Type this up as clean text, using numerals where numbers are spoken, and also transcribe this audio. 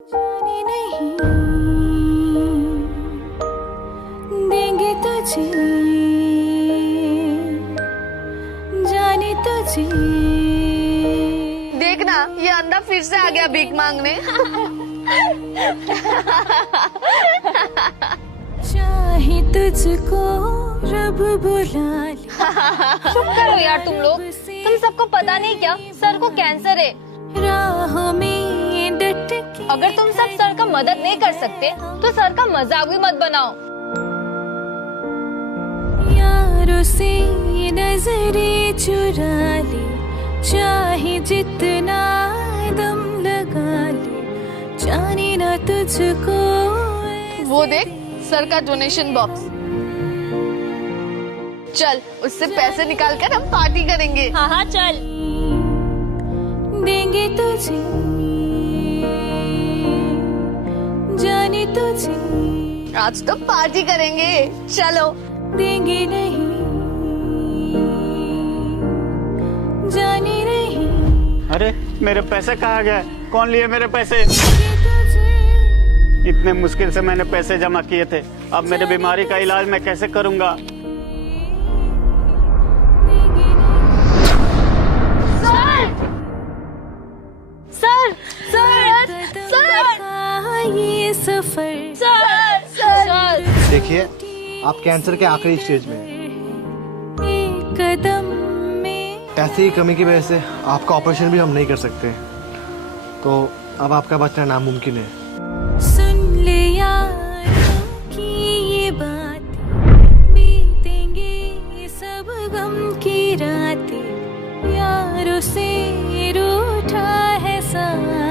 जाने नहीं देंगे तुझे, जाने तुझे। देखना ये अंधा फिर से आ गया भीख मांगने। चाहे तुझको रब बुला ले। चुप करो यार तुम लोग, तुम सबको पता नहीं क्या सर को कैंसर है। राहों में डट के अगर तुम सब सर का मदद नहीं कर सकते तो सर का मजाक भी मत बनाओ। यारों से नजरें चुरा ले, चाहे जितना दम लगा ले, जाने ना तुझको। वो देख सर का डोनेशन बॉक्स, चल उससे पैसे निकाल कर हम पार्टी करेंगे। हाँ हाँ चल। देंगे तुझे, जाने तुझे। आज तो पार्टी करेंगे, चलो। देंगे नहीं, जाने नहीं। अरे मेरे पैसे कहाँ गए? कौन लिए मेरे पैसे? तुझे इतने मुश्किल से मैंने पैसे जमा किए थे, अब मेरी बीमारी का इलाज मैं कैसे करूंगा? सर सर सर ये सफर सर सर देखिए, आप कैंसर के आखिरी स्टेज में हैं। एक कदम में। ऐसी ही कमी की वजह से आपका ऑपरेशन भी हम नहीं कर सकते, तो अब आपका बचना नामुमकिन है। सुन ले यारों की ये बात, बीतेंगे सब गम की रातें, यारों से रूठा है साथ।